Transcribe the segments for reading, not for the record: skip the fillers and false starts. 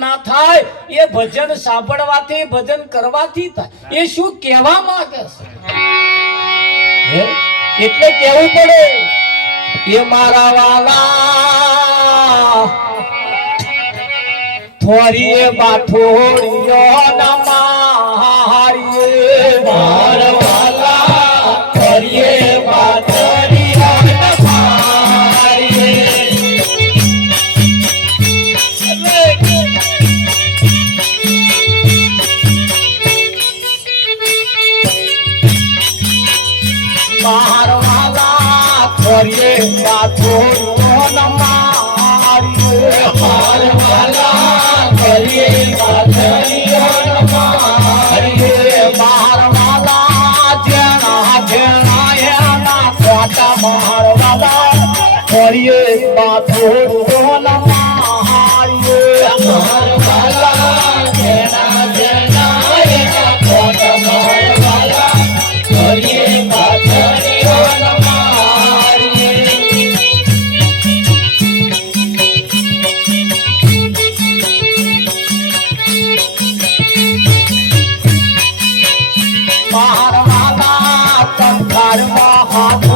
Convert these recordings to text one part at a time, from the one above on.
ના થાય એ ભજન સાંભળવાથી ભજન કરવાથી થાય એ શું કહેવા માંગે છે એટલે કહેવું પડે એ મારા વાલા થોરી બાઠોડિયો ના મારીએ મારા વાલા થોરી બાઠોડિયો ના મારીએ મારવાલા થોરી બાઠોડિયો ના મારીએ મારવાલા થોરી બાઠોડિયો ના મારીએ મારવાલા જેણા જેણા એના કોટા મારવાલા થોરી બાઠોડિયો ના મારીએ મારવાલા જેણા જેણા એના કોટા મારવાલા થોરી બાઠોડિયો ના મારીએ મારવાલા કંઠારમાં હાથ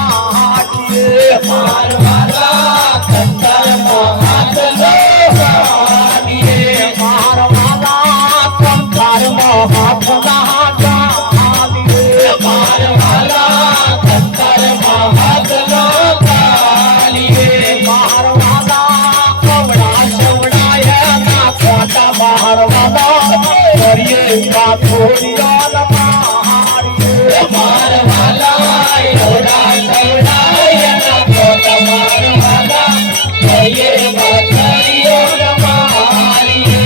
નાખીએ મારવાલા કંઠારમાં હાથ નાખીએ મારવાલા કંઠારમાં હાથ નાખીએ મારવાલા કંઠારમાં હાથ નાખીએ મારવાલા કવડા સવડાયા ના કોટા મારવાલા કરીએ બાઠોડિયો ના મારીએ મારવાલા એવડા સવડાયા ના કોટા મારવાલા કરીએ બાઠોડિયો ના મારીએ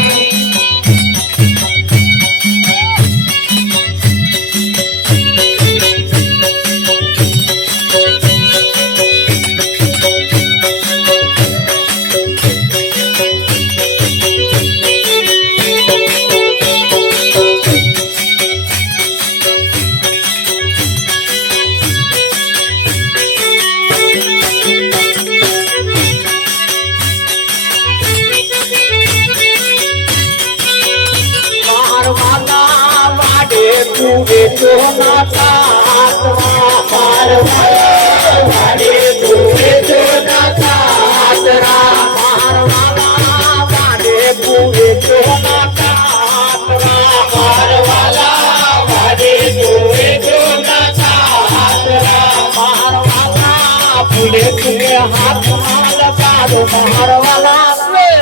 તુવે તો ના તાતરા મારવાલા વાડે તુવે તો ના તાતરા મારવાલા વાડે તુવે તો ના તાતરા મારવાલા વાડે તુવે તો ના તાતરા મારવાલા ફૂલે ફૂલે હાથમાં લગાડો મારવાલા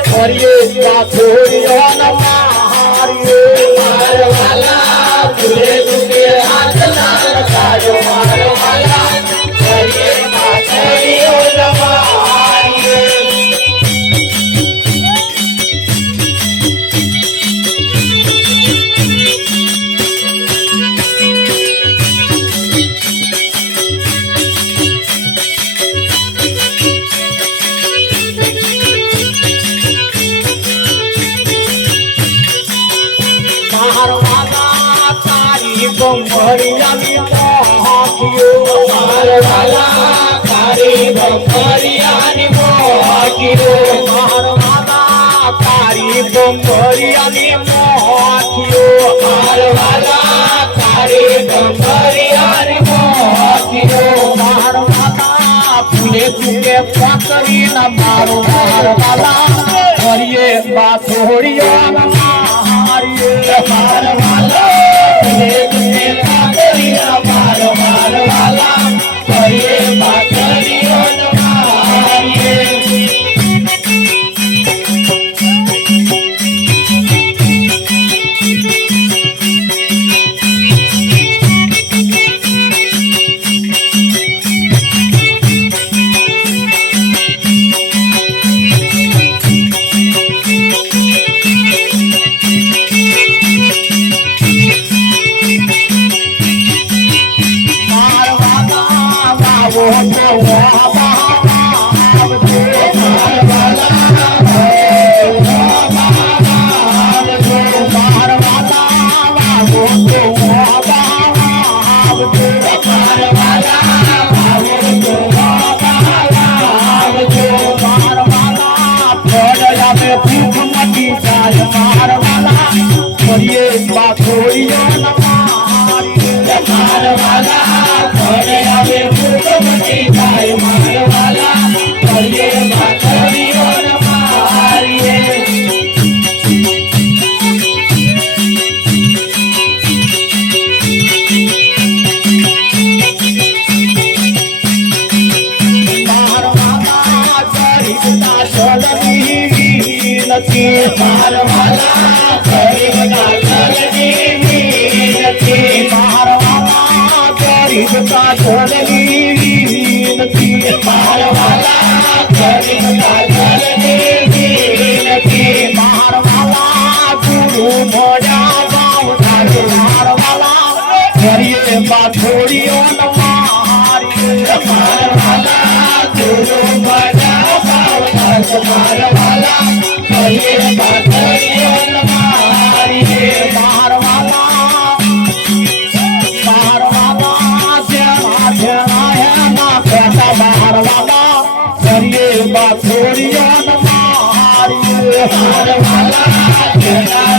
કરીએ બાઠોડિયો ના મારીએ મારવાલા ફૂલે ફૂલે હાથ ના લગાડો મારવાલા કરીએ બાઠોડિયો ના મારીએ મારવાલા તારી ગમરિયાની મોહકીઓ મારવાલા તારી ગમરિયાની મોહકીઓ મારવાલા તારી ગમરિયાની મોહકીઓ મારવાલા તારી ગમરિયાની મોહકીઓ મારવાલા ફૂલે ફૂલે પાકરી ના મારો મારવાલા કરીએ બાઠોડિયો ના મારીએ મારવાલા ફૂલે ફૂલે પાકરી ના મારો મારવાલા કરીએ બાઠોડિયો ના મારીએ મારવાલા ગરીબ કાજલની વિનતી મારવાલા ગરીબ કાજલની વિનતી મારવાલા ગરીબ કાજલની વિનતી મારવાલા ગુરુ મોડા બાવઠા મારવાલા ગરીબ બાથોડીઓ મારી મારવાલા ગુરુ મોડા બાવઠા મારવાલા ગરીબ બાથોડીઓ મારી મારવાલા મારવાલા જેના જેના એના પેટા મારવાલા ગરીબ બાથોડીઓ મારી મારવાલા જેના